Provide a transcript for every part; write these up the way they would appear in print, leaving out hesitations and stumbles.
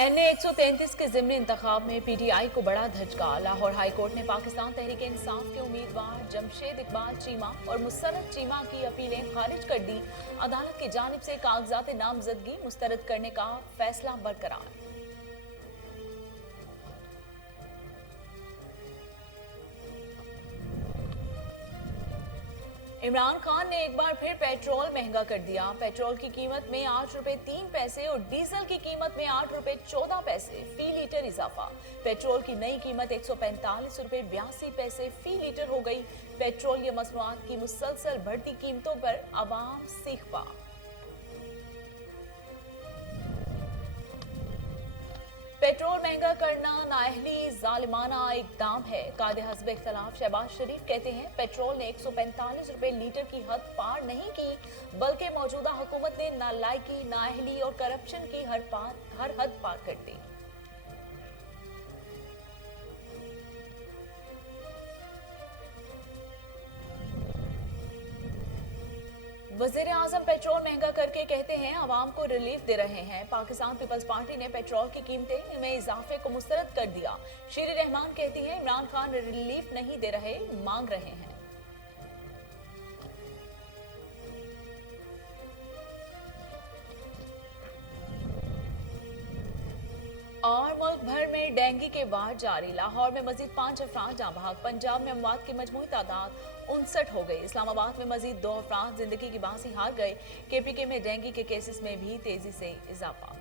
NA 133 के ज़िमनी इंतखाब में PTI को बड़ा धचका। लाहौर हाई कोर्ट ने पाकिस्तान तहरीक इंसाफ के उम्मीदवार जमशेद इकबाल चीमा और मुसरत चीमा की अपीलें खारिज कर दी। अदालत की जानिब से कागजात नामजदगी मुस्तरद करने का फैसला बरकरार। इमरान खान ने एक बार फिर पेट्रोल महंगा कर दिया। पेट्रोल की कीमत में 8 रुपए 3 पैसे और डीजल की कीमत में 8 रुपए 14 पैसे फी लीटर इजाफा। पेट्रोल की नई कीमत 145 रुपए 82 पैसे फी लीटर हो गई। पेट्रोलियम मसनूआत की मुसलसल बढ़ती कीमतों पर अवाम सीखपा। पेट्रोल महंगा करना नाअहली जालिमाना इकदाम है। कायदे हस्ब इख्तलाफ शहबाज शरीफ कहते हैं पेट्रोल ने 145 रुपए लीटर की हद पार नहीं की, बल्कि मौजूदा हुकूमत ने नालायकी, नाअहली और करप्शन की हर हद पार कर दी। वज़ीर आज़म पेट्रोल महंगा करके कहते हैं अवाम को रिलीफ दे रहे हैं। पाकिस्तान पीपल्स पार्टी ने पेट्रोल की कीमतें में इजाफे को मुस्तरद कर दिया। शीरी रहमान कहती हैं इमरान खान रिलीफ नहीं दे रहे, मांग रहे हैं। और मुल्क भर में डेंगू के बाढ़ जारी। लाहौर में मजीद 5 अफराद जाँ बहक। पंजाब में अमवात की मजमूई तादाद 59 हो गई। इस्लामाबाद में मजीद 2 अफराद जिंदगी की बासी हार गए। केपीके में डेंगू के केसेस में भी तेजी से इजाफा।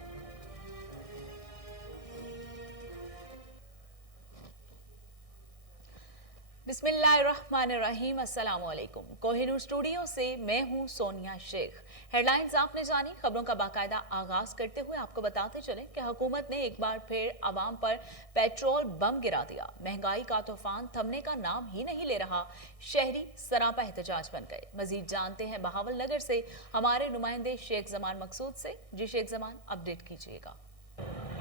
बिस्मिल्लाहिर्रहमानिर्रहीम। अस्सलाम वालेकुम। कोहिनूर स्टूडियो से मैं हूं सोनिया शेख। हेडलाइंस आपने जानी। खबरों का बाकायदा आगाज करते हुए आपको बताते चले कि हुकूमत ने एक बार फिर आवाम पर पेट्रोल बम गिरा दिया। महंगाई का तूफान थमने का नाम ही नहीं ले रहा। शहरी सरापा एहतजाज बन गए। मजीद जानते हैं बहावल नगर से हमारे नुमाइंदे शेख जमान मकसूद से। जी शेख जमान, अपडेट कीजिएगा।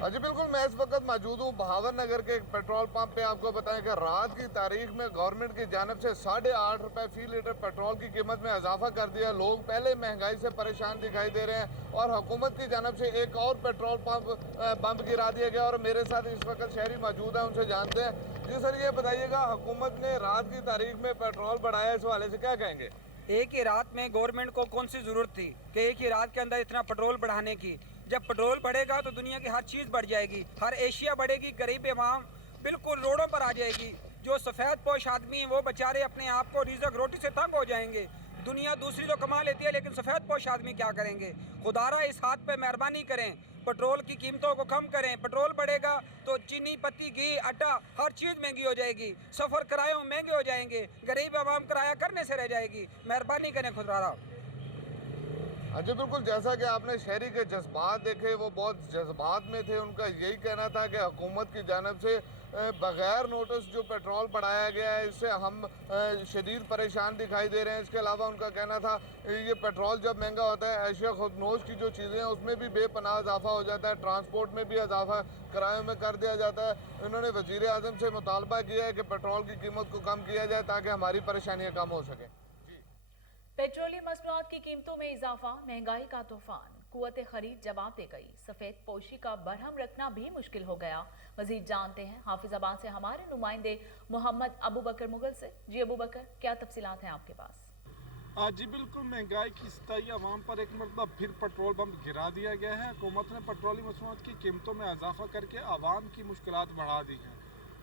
जी बिल्कुल, मैं इस वक्त मौजूद हूँ बहावर नगर के एक पेट्रोल पंप पे। आपको बताएं कि रात की तारीख में गवर्नमेंट की जानब से 8.5 रुपए फी लीटर पेट्रोल की कीमत में इजाफा कर दिया। लोग पहले महंगाई से परेशान दिखाई दे रहे हैं और हुकूमत की जानब से एक और पेट्रोल पंप गिरा दिया गया। और मेरे साथ इस वक्त शहरी मौजूद है, उनसे जानते हैं। जी सर, ये बताइएगा हुकूमत ने रात की तारीख में पेट्रोल बढ़ाया, इस हवाले से क्या कहेंगे? एक ही रात में गवर्नमेंट को कौन सी जरूरत थी कि एक ही रात के अंदर इतना पेट्रोल बढ़ाने की? जब पेट्रोल बढ़ेगा तो दुनिया की हर चीज़ बढ़ जाएगी, हर एशिया बढ़ेगी, गरीब आवाम बिल्कुल रोडों पर आ जाएगी। जो सफ़ेद पोश आदमी हैं वो बेचारे अपने आप को रिज़्क रोटी से तंग हो जाएंगे। दुनिया दूसरी तो कमा लेती है, लेकिन सफ़ेद पोश आदमी क्या करेंगे? खुदारा इस हाथ पे मेहरबानी करें, पेट्रोल की कीमतों को कम करें। पेट्रोल बढ़ेगा तो चीनी, पत्ती, घी, आटा, हर चीज़ महंगी हो जाएगी। सफ़र किरायों महंगे हो जाएंगे, गरीब आवाम किराया करने से रह जाएगी। मेहरबानी करें खुदारा। जी बिल्कुल, जैसा कि आपने शहरी के जज्बात देखे, वो बहुत जज्बात में थे। उनका यही कहना था कि हुकूमत की जानब से बग़ैर नोटिस जो पेट्रोल बढ़ाया गया है, इससे हम शदीद परेशान दिखाई दे रहे हैं। इसके अलावा उनका कहना था ये पेट्रोल जब महंगा होता है, अशिया खुदनोश की जो चीज़ें हैं उसमें भी बेपनाह इजाफा हो जाता है, ट्रांसपोर्ट में भी इजाफा किरायों में कर दिया जाता है। उन्होंने वज़ीर आज़म से मुतालबा किया है कि पेट्रोल की कीमत को कम किया जाए ताकि हमारी परेशानियाँ कम हो सकें। पेट्रोलियम मसनूआत की कीमतों में इजाफा, महंगाई का तूफान, कुव्वत खरीद जवाब दे गई। सफेद पोशी का बरहम रखना भी मुश्किल हो गया। मजीद जानते हैं हाफिजाबाद से हमारे नुमाइंदे मोहम्मद अबू बकर मुगल से। जी अबू बकर, क्या तफसीलात हैं आपके पास? जी बिल्कुल, महंगाई की सताई आवाम पर एक मरतबा फिर पेट्रोल पंप गिरा दिया गया है। हुकूमत ने पेट्रोलियम मसनूआत की कीमतों में इजाफा करके आवाम की मुश्किलात बढ़ा दी हैं।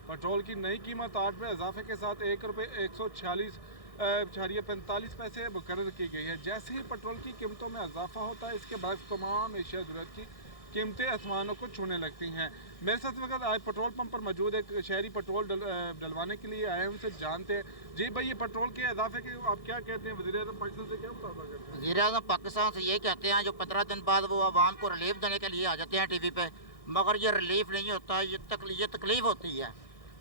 पेट्रोल की नई कीमत 8 में इजाफे के साथ 1 रुपये 146.45 पैसे मुकर्रर की गई है। जैसे ही पेट्रोल की कीमतों में इजाफा होता है, इसके बाद तमाम एशिया ज़रूरत की कीमतें आसमानों को छूने लगती हैं। मेरे साथ वक्त आज पेट्रोल पंप पर मौजूद एक शहरी पेट्रोल डलवाने के लिए आए हैं, उनसे जानते हैं। जी भाई, ये पेट्रोल के इजाफे के आप क्या कहते हैं? वज़ीर आज़म पाकिस्तान से क्या मुतालबा करते हैं? वज़ीर आज़म पाकिस्तान से ये कहते हैं जो 15 दिन बाद वो आवाम को रिलीफ देने के लिए आ जाते हैं टीवी पे, मगर ये रिलीफ नहीं होता, ये तकलीफ होती है।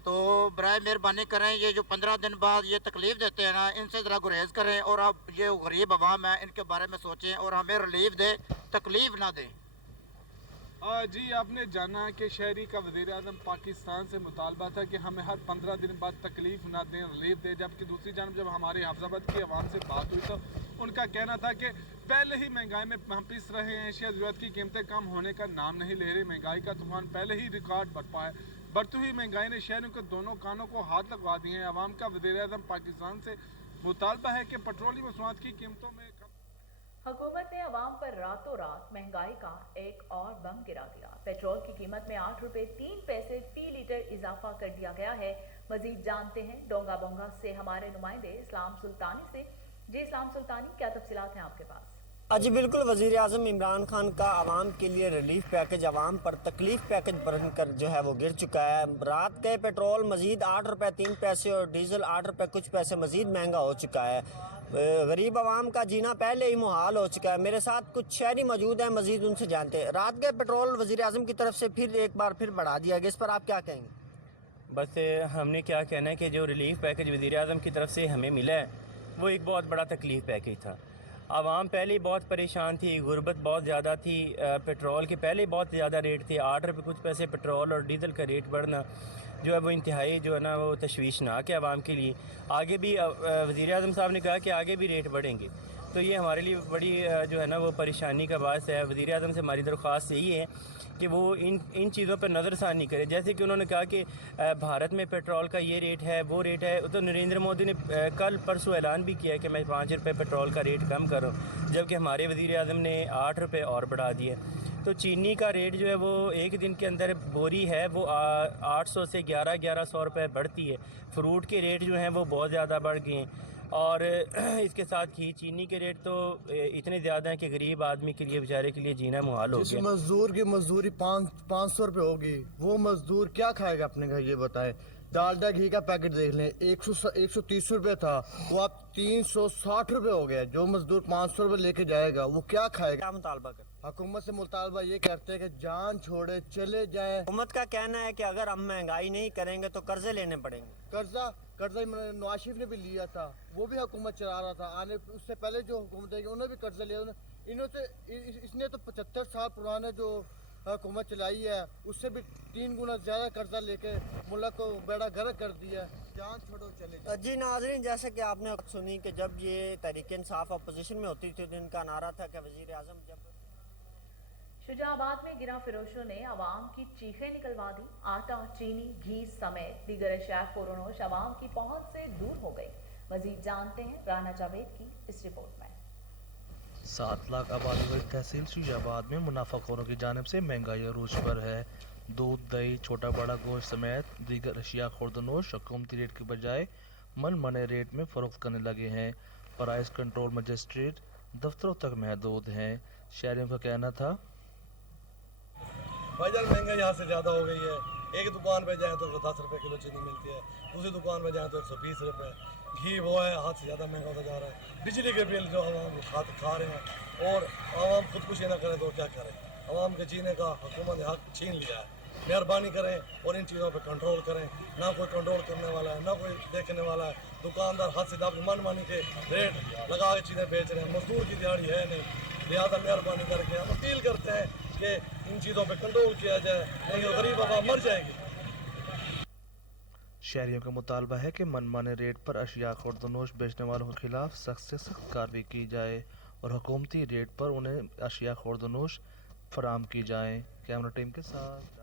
तो बराए मेहरबानी करें, ये जो 15 दिन बाद ये तकलीफ़ देते हैं ना, इनसे ज़रा गुरेज करें और अब ये गरीब आवाम है इनके बारे में सोचें और हमें रिलीफ दे, तकलीफ़ ना दें। जी आपने जाना कि शहरी का वज़ीर आज़म पाकिस्तान से मुतालबा था कि हमें हर 15 दिन बाद तकलीफ़ ना दें, रिलीफ दें, जबकि दूसरी जानब जब हमारे हाफजाबाद की आवाम से बात हुई तो उनका कहना था कि पहले ही महंगाई में हम पिस रहे हैं, अशिया ज़रूरत की कीमतें कम होने का नाम नहीं ले रही, महंगाई का तूफान पहले ही रिकॉर्ड बरपा है। बढ़ती हुई महंगाई ने शहरों के दोनों कानों को हाथ लगवा दिए हैं। आवाम का वज़ीर आज़म पाकिस्तान से मुतालबा है कि पेट्रोलियम मसनूआत की कीमतों में हुकूमत ने अवाम पर रातों रात महंगाई का एक और बम गिरा दिया। पेट्रोल की कीमत में 8 रुपए 3 पैसे फी लीटर इजाफा कर दिया गया है। मजीद जानते हैं डोंगा बोंगा से हमारे नुमाइंदे इस्लाम सुल्तानी से। जी इस्लाम सुल्तानी, क्या तफसीलात हैं आपके पास? जी बिल्कुल, वज़ीर आज़म इमरान खान का आवाम के लिए रिलीफ पैकेज आवाम पर तकलीफ पैकेज बनकर जो है वो गिर चुका है। रात के पेट्रोल मज़ीद 8 रुपये 3 पैसे और डीज़ल 8 रुपये कुछ पैसे मज़ीद महंगा हो चुका है। गरीब आवाम का जीना पहले ही मुहाल हो चुका है। मेरे साथ कुछ शहरी मौजूद हैं, मज़ीद उनसे जानते हैं। रात के पेट्रोल वज़ीर आज़म की तरफ से फिर एक बार फिर बढ़ा दिया गया, इस पर आप क्या कहेंगे? बस हमने क्या कहना है कि जो रिलीफ पैकेज वज़ीर आज़म की तरफ से हमें मिला है वो एक बहुत बड़ा तकलीफ पैकेज था। आवाम पहले ही बहुत परेशान थी, गुर्बत बहुत ज़्यादा थी, पेट्रोल के पहले ही बहुत ज़्यादा रेट थे। 8 रुपये कुछ पैसे पेट्रोल और डीज़ल का रेट बढ़ना जो है वो इंतहाई जो है ना वो तशवीशनाक है आवाम के लिए। आगे भी वज़ीर आज़म साहब ने कहा कि आगे भी रेट बढ़ेंगे, तो ये हमारे लिए बड़ी जो है ना वो परेशानी का बायस है। वज़ीर आज़म से हमारी दरख्वास्त यही है कि वो इन चीज़ों पर नज़रसानी करे। जैसे कि उन्होंने कहा कि भारत में पेट्रोल का ये रेट है, वो रेट है, तो नरेंद्र मोदी ने कल परसों ऐलान भी किया कि मैं 5 रुपये पेट्रोल का रेट कम कर रहा हूँ, जबकि हमारे वज़ीर आज़म ने 8 रुपये और बढ़ा दिए। तो चीनी का रेट जो है वो एक दिन के अंदर बोरी है वो 800 से 1100 रुपये बढ़ती है। फ्रूट के रेट जो हैं वो बहुत ज़्यादा बढ़ गए हैं, और इसके साथ ही चीनी के रेट तो इतने ज़्यादा हैं कि गरीब आदमी के लिए, बेचारे के लिए जीना मुहाल हो गया। मजदूर की मजदूरी 500 रुपये होगी, वो मजदूर क्या खाएगा अपने घर, ये बताएं। डालडा घी का पैकेट देख लें, 130 रुपये था, वो अब 360 रुपये हो गया। जो मजदूर 500 रुपये लेके जाएगा वो क्या खाएगा? क्या मुतालबा कर? हुकूमत से मुतालबा ये करते हैं कि जान छोड़े चले जाएं। हुकूमत का कहना है कि अगर हम महंगाई नहीं करेंगे तो कर्जे लेने पड़ेंगे। कर्जा नवाज शरीफ ने भी लिया था, वो भी हुकूमत चला रहा था। आने उससे पहले जो हुकूमत है उन्होंने भी कर्जा लिया। इसने तो 75 साल पुराने जो हुकूमत चलाई है उससे भी 3 गुना ज़्यादा कर्जा लेके मुल्क को बेड़ा गर्क कर दिया। जान छोड़ो चले। जी नाज़रीन, जैसे कि आपने सुनी कि जब ये तहरीक इंसाफ अपोजिशन में होती थी तो इनका नारा था कि वज़ीर आज़म जब शुजाबाद में गिरा फिरोशों ने आवाम की चीखें निकलवा दी। आटा, चीनी, घी समेत दीगर अशिया फरोनोश आवाम की पहुंच से दूर हो गई। मजीद जानते हैं राना जावेद की इस रिपोर्ट में। 7 लाख आबादी वाली तहसील शुजाबाद में मुनाफाखोरों की जानिब से महंगाई अरूज पर है। दूध, दही, छोटा बड़ा गोश्त समेत दीगर अशिया खुर्दनोश हुकूमती रेट की बजाय मन माने रेट में फ़रोख्त करने लगे हैं। प्राइस कंट्रोल मजिस्ट्रेट दफ्तरों तक महदूद हैं। शहरियों का कहना था भाईजान महंगाई यहाँ से ज़्यादा हो गई है। एक दुकान पे जाएँ तो 10 रुपये किलो चीनी मिलती है, दूसरी दुकान पे जाएँ तो 120 रुपये। घी वो है हाथ से ज़्यादा महंगा होता जा रहा है। बिजली के बिल जो आवाम खा रहे हैं और आवाम खुदकुशी ना करे तो क्या करें। आवाम के जीने का हुकूमत ने हक छीन लिया है। मेहरबानी करें और इन चीज़ों पर कंट्रोल करें। ना कोई कंट्रोल करने वाला है, ना कोई देखने वाला है। दुकानदार हाथ से दाब मन मानी के रेट लगा के चीज़ें बेच रहे हैं। मजदूर की दिहाड़ी है नहीं, लिहाजा मेहरबानी करके हम अपील करते हैं कि इन चीज़ों पे कंट्रोल किया जाए, नहीं तो गरीब आवाम मर जाएगी। शहरियों का मुतालबा है कि मनमाने रेट पर अशिया खुर्दनोश बेचने वालों के खिलाफ सख्त से सख्त कार्रवाई की जाए और हुकूमती रेट पर उन्हें अशिया खुर्दनोश फराम की जाए। कैमरा टीम के साथ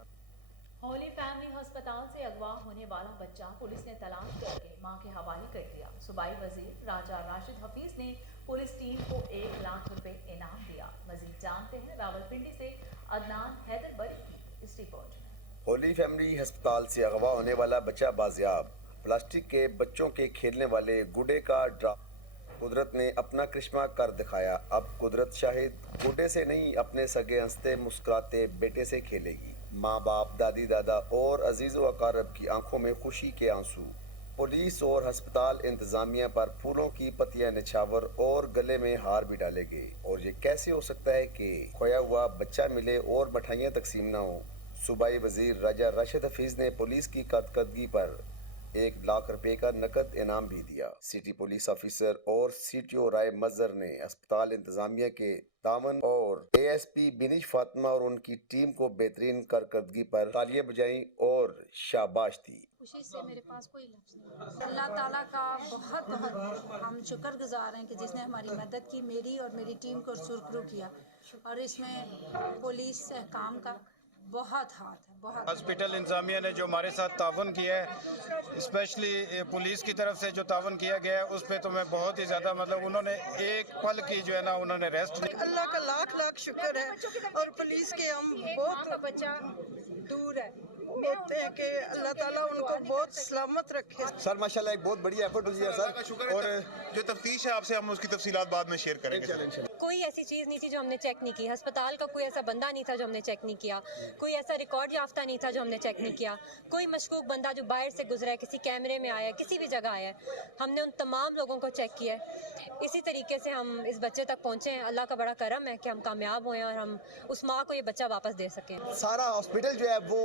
होली फैमिली अस्पताल से अगवा होने वाला बच्चा पुलिस ने तलाश करके मां के हवाले कर दिया। सूबाई वजीर राजा राशिद हफीज ने पुलिस टीम को 1 लाख रुपए इनाम दिया। मजीद जानते हैं रावलपिंडी से अदनान हैदर बरी की इस रिपोर्ट में। होली फैमिली अस्पताल से अगवा होने वाला बच्चा बाजियाब। प्लास्टिक के बच्चों के खेलने वाले गुड्डे का ड्रा कुदरत ने अपना करिश्मा कर दिखाया। अब कुदरत शाहिद गुड्डे से नहीं अपने सगे हंसते मुस्कुराते बेटे से खेलेगी। माँ बाप, दादी दादा और अजीज़ व अकारब की आंखों में खुशी के आंसू। पुलिस और अस्पताल इंतज़ामिया पर फूलों की पत्तियां निछावर और गले में हार भी डाले गए। और ये कैसे हो सकता है कि खोया हुआ बच्चा मिले और मिठाइयाँ तकसीम न हो। सूबाई वजीर राजा राशिद हफीज ने पुलिस की कारकर्दगी पर 1 लाख रुपए का नकद इनाम भी दिया। सिटी पुलिस ऑफिसर और सीटीओ राय मजहर ने अस्पताल इंतजामिया के दामन और एएसपी बिनिश फातिमा और उनकी टीम को बेहतरीन कारकर्दगी पर तालियां बजाई और शाबाश दी। खुशी से मेरे पास कोई लफ्ज़ नहीं। अल्लाह ताला का बहुत बहुत हम शुक्रगुजार हैं कि जिसने हमारी मदद की, मेरी और मेरी टीम को सुरखरू किया, और इसमें पुलिस काम का बहुत हाथ है, बहुत। हॉस्पिटल इंतजामिया ने जो हमारे साथ तावन किया है, स्पेशली पुलिस की तरफ से जो तावन किया गया है, उस पर तो मैं बहुत ही ज़्यादा मतलब उन्होंने एक पल की जो है ना उन्होंने रेस्ट नहीं। अल्लाह का लाख लाख शुक्र है, और पुलिस के हम बहुत बच्चा दूर है, होते हैं कि अल्लाह ताला उनको बहुत सलामत रखे। सर माशाल्लाह एक बहुत बड़ी एफर्ट हुई है सर, और जो तफ्तीश है आपसे हम उसकी तफसीलात बाद में शेयर करेंगे। कोई ऐसी चीज़ नहीं थी जो हमने चेक नहीं की, अस्पताल का कोई ऐसा बंदा नहीं था जो हमने चेक नहीं किया, कोई ऐसा रिकॉर्ड याफ्ता नहीं था जो हमने चेक नहीं किया, कोई मशकूक बंदा जो बाहर से गुजरा है, किसी कैमरे में आया, किसी भी जगह आया, हमने उन तमाम लोगों को चेक किया है। इसी तरीके से हम इस बच्चे तक पहुँचे हैं। अल्लाह का बड़ा करम है कि हम कामयाब हुए और हम उस माँ को ये बच्चा वापस दे सकें। सारा हॉस्पिटल जो है वो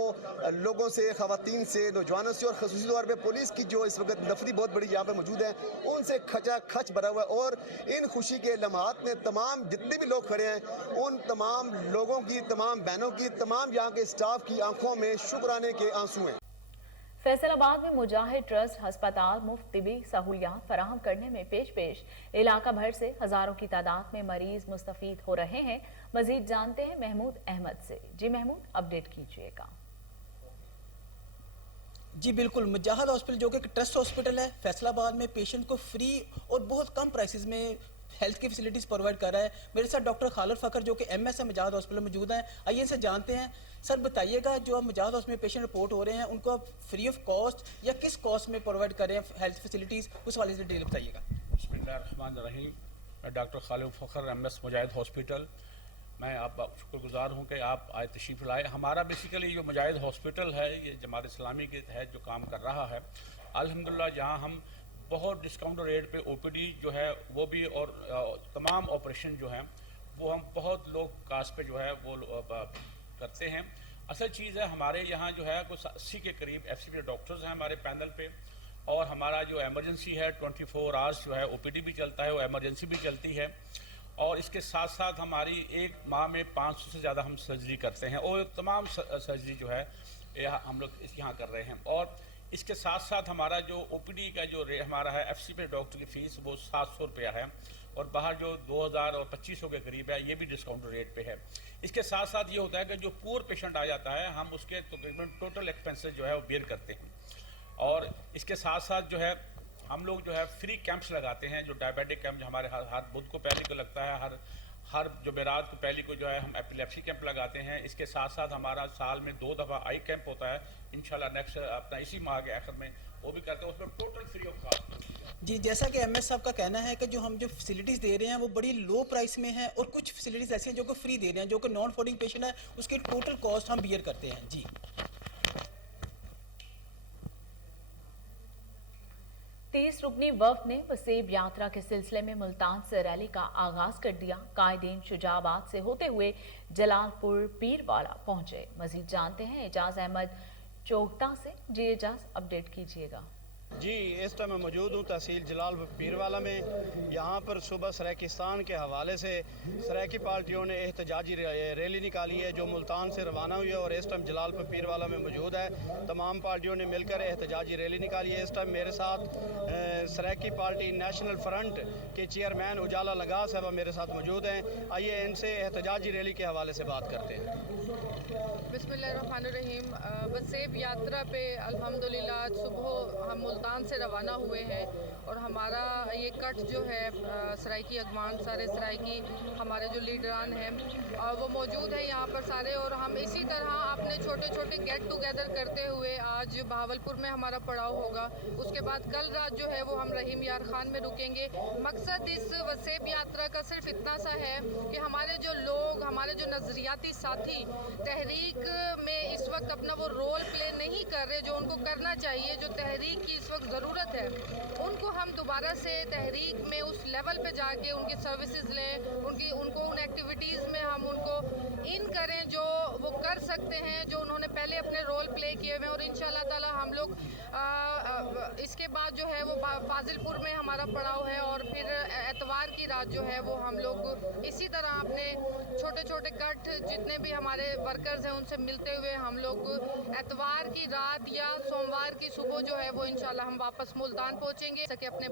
लोगों से, खवातीन से, नौजवानों से और खसूसी तौर पे पुलिस की जो इस वक्त नफरी बहुत बड़ी यहाँ पे मौजूद है, उनसे खचा खच भरा हुआ है। और इन खुशी के लम्हात में तमाम जितने भी लोग खड़े हैं, उन तमाम लोगों की, तमाम बहनों की, तमाम यहाँ के स्टाफ की आंखों में शुक्राने के आंसू हैं। फैसलाबाद में मुजाहिद ट्रस्ट अस्पताल मुफ्त तिबी सहूलियात फराहम करने में पेश इलाका भर से हजारों की तादाद में मरीज मुस्तफीद हो रहे हैं। मजीद जानते हैं महमूद अहमद से। जी महमूद, अपडेट कीजिएगा। जी बिल्कुल, मुजाहिद हॉस्पिटल जो कि ट्रस्ट हॉस्पिटल है, फैसलाबाद में पेशेंट को फ्री और बहुत कम प्राइसेस में हेल्थ की फैसिलिटीज प्रोवाइड कर रहा है। मेरे साथ डॉक्टर खालिद फकर जो कि एमएस है मुजाहिद हॉस्पिटल में मौजूद हैं। आइए इनसे जानते हैं। सर बताइएगा, जो अब मुजाहिद हॉस्पिटल में पेशेंट रिपोर्ट हो रहे हैं, उनको आप फ्री ऑफ कॉस्ट या किस कॉस्ट में प्रोवाइड कर रहे हैं हेल्थ फैसिलिटीज, उस वाले से डिटेल बताइएगा। बिस्मिल्लाहिर्रहमानिर्रहीम। मैं डॉक्टर खालिद फकर, एमएस मुजाहिद हॉस्पिटल। मैं आप शुक्रगुजार हूँ कि आप आए, तशरीफ़ लाए। हमारा बेसिकली जो मुजाहिद हॉस्पिटल है, ये जमात इस्लामी के तहत जो काम कर रहा है, अल्हम्दुलिल्लाह जहाँ हम बहुत डिस्काउंट रेट पे ओपीडी जो है वो भी, और तमाम ऑपरेशन जो हैं वो हम बहुत लो कास्ट पे जो है वो करते हैं। असल चीज़ है हमारे यहाँ जो है कुछ 80 के करीब एफसीपी डॉक्टर्स हैं हमारे पैनल पे, और हमारा जो एमरजेंसी है 24 आवर्स जो है ओपीडी भी चलता है, वो एमरजेंसी भी चलती है। और इसके साथ साथ हमारी एक माह में 500 से ज़्यादा हम सर्जरी करते हैं, और तमाम सर्जरी जो है हम लोग यहाँ कर रहे हैं। और इसके साथ साथ हमारा जो ओपीडी का जो हमारा है एफसीपी डॉक्टर की फ़ीस वो 700 रुपया है, और बाहर जो 2000 और 2500 के करीब है, ये भी डिस्काउंट रेट पे है। इसके साथ साथ ये होता है कि जो पुअर पेशेंट आ जाता है, हम उसके तकरीबन टोटल एक्सपेंसेस जो है वो बेयर करते हैं। और इसके साथ साथ जो है हम लोग जो है फ्री कैंप्स लगाते हैं, जो डायबिटिक कैंप हमारे हर बुध को पहले को लगता है, हर जुमेरात को पहले को जो है हम एपिलेप्सी कैंप लगाते हैं। इसके साथ साथ हमारा साल में 2 दफ़ा आई कैंप होता है, इंशाल्लाह नेक्स्ट अपना इसी माह के आखिर में वो भी करते हैं, उसमें टोटल फ्री ऑफ कॉस्ट। जी, जैसा कि एमएस साहब का कहना है कि जो हम जो फैसिलिटीज़ दे रहे हैं वो बड़ी लो प्राइस में है, और कुछ फैसिलिटीज़ ऐसी हैं जो कि फ्री दे रहे हैं, जो कि नॉन फूडिंग पेशेंट है उसकी टोटल कॉस्ट हम बियर करते हैं। जी 30 रुकनी वफ़द ने वसेब यात्रा के सिलसिले में मुल्तान से रैली का आगाज कर दिया। कायदीन शुजाबाद से होते हुए जलालपुर पीरवाला पहुंचे। मजीद जानते हैं एजाज अहमद चोगता से। जी एजाज, अपडेट कीजिएगा। जी, इस टाइम मैं मौजूद हूँ तहसील जलालपुर पीरवाला में। यहाँ पर सुबह सराकिस्तान के हवाले से सराकी पार्टियों ने एहतजाजी रैली निकाली है जो मुल्तान से रवाना हुई है, और इस टाइम जलालपुर पीरवाला में मौजूद है। तमाम पार्टियों ने मिलकर एहतजाजी रैली निकाली है। इस टाइम मेरे साथ सराकी पार्टी नेशनल फ्रंट के चेयरमैन उजाला लगा साहब मेरे साथ मौजूद हैं। आइए इनसे एहतजाजी रैली के हवाले से बात करते हैं। बिस्मिल्लाहिर्रहमानिर्रहीम। वसेब यात्रा पे अल्हम्दुलिल्लाह सुबह हम मुल्तान से रवाना हुए हैं, और हमारा ये कट जो है सराइकी अगवान, सारे सराइकी हमारे जो लीडरान हैं वो मौजूद हैं यहाँ पर सारे, और हम इसी तरह अपने छोटे छोटे गेट टुगेदर करते हुए आज बहावलपुर में हमारा पड़ाव होगा। उसके बाद कल रात जो है वो हम रहीम यार खान में रुकेंगे। मकसद इस वसेब यात्रा का सिर्फ इतना सा है कि हमारे जो लोग, हमारे जो नज़रियाती साथी तहरीक में इस वक्त अपना वो रोल प्ले नहीं कर रहे जो उनको करना चाहिए, जो तहरीक की इस वक्त ज़रूरत है, उनको हम दोबारा से तहरीक में उस लेवल पे जाके उनकी सर्विसेज लें, उनको उन एक्टिविटीज़ में हम उनको इन करें जो वो कर सकते हैं, जो उन्होंने पहले अपने रोल प्ले प्ले किए हुए हैं और इंशाल्लाह ताला हम लोग इसके बाद जो है वो फाजिलपुर में हमारा पड़ाव है और फिर एतवार की रात जो है वो हम लोग इसी तरह अपने छोटे छोटे कट जितने भी हमारे वर्कर्स हैं उनसे मिलते हुए हम लोग एतवार की रात या सोमवार की सुबह जो है वो इंशाल्लाह हम वापस मुल्तान पहुंचेंगे ताकि अपने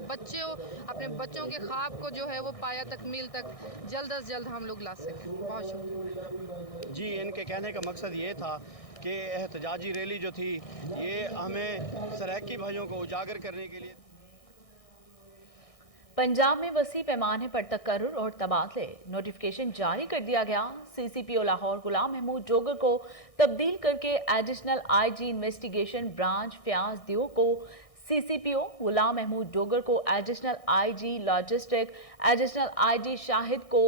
बच्चों के ख्वाब को जो है वो पाया तकमील तक जल्द अज जल्द हम लोग ला सकें। बहुत शुक्रिया जी। इनके कहने का मकसद ये था कि एहतजाजी रैली जो थी ये हमें सराइकी भाइयों को उजागर करने के लिए। पंजाब में वसी पैमाने पर तकर्रुर और तबादले, नोटिफिकेशन जारी कर दिया गया। सीसीपीओ लाहौर गुलाम महमूद जोगर को तब्दील करके additional IG investigation branch Fayyaz Dayo को सीसीपीओ गुलाम महमूद जोगर को additional IG logistic, additional IG Shahid को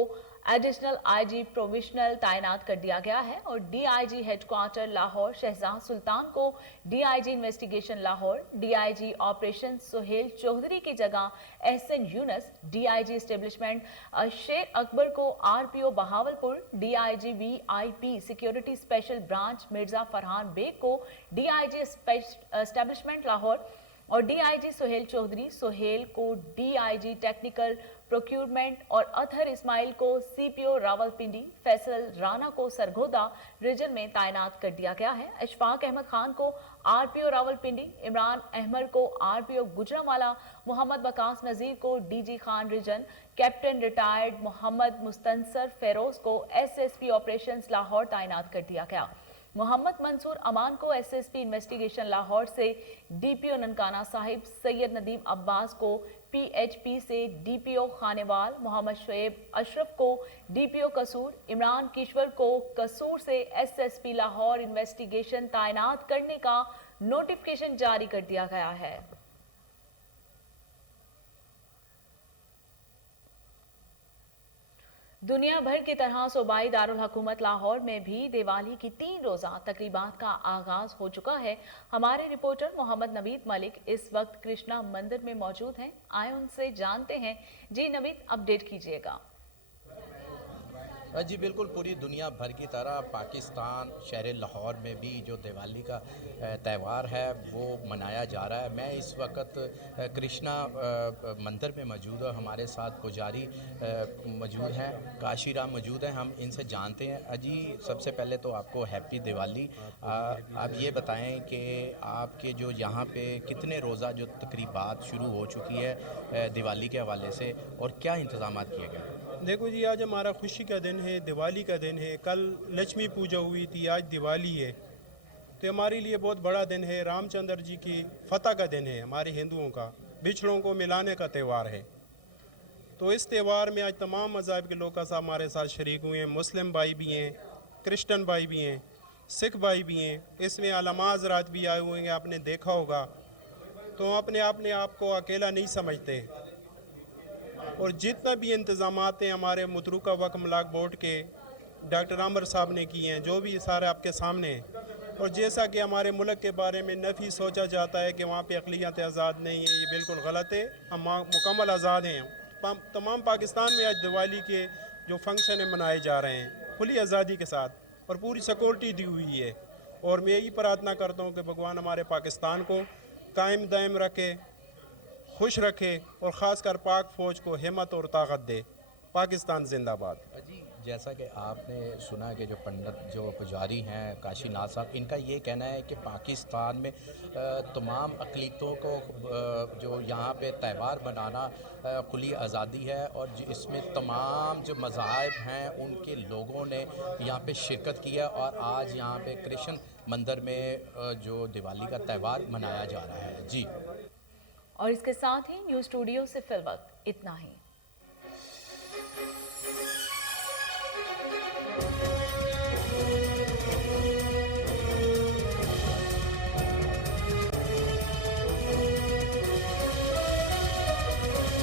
एडिशनल आईजी प्रोविजनल तैनात कर दिया गया है और डीआईजी हेडक्वार्टर लाहौर शहजाद सुल्तान को DIG investigation Lahore, DIG operation Suhail Chaudhry की जगह एहसन यूनस, डीआईजी एस्टेब्लिशमेंट शेर अकबर को RPO Bahawalpur, DIG VIP security special branch Mirza Farhan Baig को डीआईजी एस्टेब्लिशमेंट लाहौर और डीआईजी सुहेल चौधरी सुहेल को डीआईजी टेक्निकल प्रोक्यूरमेंट और अतहर इस्माइल को सीपीओ रावलपिंडी, फैसल राना को सरगोदा रीजन में तैनात कर दिया गया है। अशफाक अहमद खान को आरपीओ रावलपिंडी, इमरान अहमद को आरपीओ गुजरांवाला, मोहम्मद वकास नजीर को DG Khan region, captain retired Mohammad Mustansar Feroz को एसएसपी ऑपरेशंस लाहौर तैनात कर दिया गया। मोहम्मद मंसूर अमान को एसएसपी इन्वेस्टिगेशन लाहौर से डीपीओ ननकाना साहिब, सैयद नदीम अब्बास को पीएचपी से डीपीओ खानेवाल, मोहम्मद शुएब अशरफ को डीपीओ कसूर, इमरान किश्वर को कसूर से एसएसपी लाहौर इन्वेस्टिगेशन तैनात करने का नोटिफिकेशन जारी कर दिया गया है। दुनिया भर की तरह सूबाई दारुल हुकूमत लाहौर में भी दिवाली की 3 रोज़ा तकरीबात का आगाज हो चुका है। हमारे रिपोर्टर मोहम्मद नवीद मलिक इस वक्त कृष्णा मंदिर में मौजूद हैं। आए उनसे जानते हैं। जी नवीद, अपडेट कीजिएगा। जी बिल्कुल, पूरी दुनिया भर की तरह पाकिस्तान शहर लाहौर में भी जो दिवाली का त्यौहार है वो मनाया जा रहा है। मैं इस वक्त कृष्णा मंदिर में मौजूद हूँ। हमारे साथ पुजारी मौजूद हैं, काशीराम मौजूद हैं। हम इनसे जानते हैं। अजी, सबसे पहले तो आपको हैप्पी दिवाली। आप ये बताएं कि आपके जो यहाँ पे कितने रोज़ा जो तकरीबात शुरू हो चुकी है दिवाली के हवाले से और क्या इंतज़ाम किए गए? देखो जी, आज हमारा खुशी का दिन है, दिवाली का दिन है। कल लक्ष्मी पूजा हुई थी, आज दिवाली है, तो हमारे लिए बहुत बड़ा दिन है। रामचंद्र जी की फतह का दिन है। हमारे हिंदुओं का बिछड़ों को मिलाने का त्यौहार है। तो इस त्यौहार में आज तमाम मज़ाहब के लोग हमारे साथ शरीक हुए हैं। मुस्लिम भाई भी हैं, क्रिश्चन भाई भी हैं, सिख भाई भी हैं। इसमें अलमा हज़रात भी आए हुए हैं, आपने देखा होगा। तो अपने आप को अकेला नहीं समझते और जितना भी इंतज़ामात हैं हमारे मुतरुका वक्फ मलाक बोर्ड के डॉक्टर आमर साहब ने किए हैं, जो भी सारे आपके सामने हैं। और जैसा कि हमारे मुल्क के बारे में नफ़ी सोचा जाता है कि वहाँ पे अक़लियत आज़ाद नहीं है, ये बिल्कुल गलत है। हम मुकम्मल आज़ाद हैं। तमाम पाकिस्तान में आज दिवाली के जो फंक्शन है मनाए जा रहे हैं खुली आज़ादी के साथ और पूरी सिक्योरिटी दी हुई है। और मैं यही प्रार्थना करता हूँ कि भगवान हमारे पाकिस्तान को कायम दायम रखे, खुश रखे और ख़ासकर पाक फ़ौज को हिम्मत और ताकत दे। पाकिस्तान जिंदाबाद। जी, जैसा कि आपने सुना कि जो पंडित जो पुजारी हैं काशीनाथ साहब, इनका ये कहना है कि पाकिस्तान में तमाम अक़लियतों को जो यहाँ पे त्यौहार बनाना खुली आज़ादी है और इसमें तमाम जो मज़ाहिब हैं उनके लोगों ने यहाँ पे शिरकत की है और आज यहाँ पे कृष्ण मंदिर में जो दिवाली का त्यौहार मनाया जा रहा है। जी, और इसके साथ ही न्यूज़ स्टूडियो से फिल वक्त इतना ही।